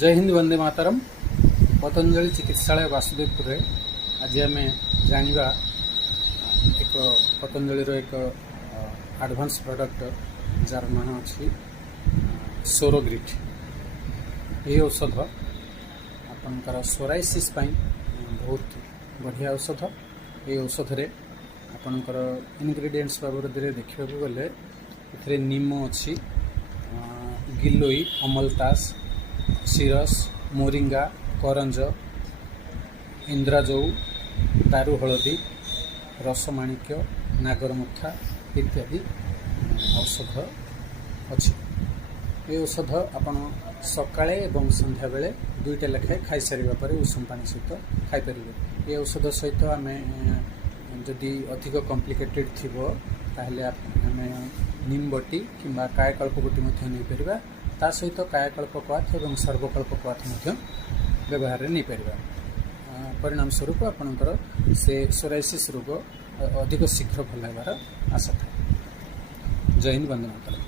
जय हिंद वंदे मातरम। पतंजलि चिकित्सालय वासुदेवपुर आज आम जाना एक पतंजलि एक एडवांस प्रोडक्ट जार ना अच्छी सोरोग्रिट। ये औषध आपंकर सोराइसिस बहुत बढ़िया औषध। ये औषध आपंकर इनग्रेडिएंट्स बाबद देखा गले ए नीम अच्छी, गिलोई, अमलतास, सिरस, मोरिंगा, करंज, इंद्राजौ, दारू हलदी, रसमाणिक्य, नागरमुथा इत्यादि औषध अच्छी। ये औषध आपण सकाळे एवं संध्या बेले दुईटा लेखाएं खाई सारिबा परे उषुम पानी सहित खाई परिबे। ये औषध सहित आमे जदि अधिक कॉम्प्लिकेटेड थिबो ताहले आमे निम्बटी किंबा कायकल्पबटी मध्य नहीं परिबा। ता सहित कायकल्प क्वाथ एवं सर्वकल्प क्वाथ मध्य व्यवहार नहीं परिबा। परिणाम स्वरूप आपणकर से सोराइसिस रोग अधिक शीघ्र भल होबार आशा था। जय हिंद, वंदे मातरम।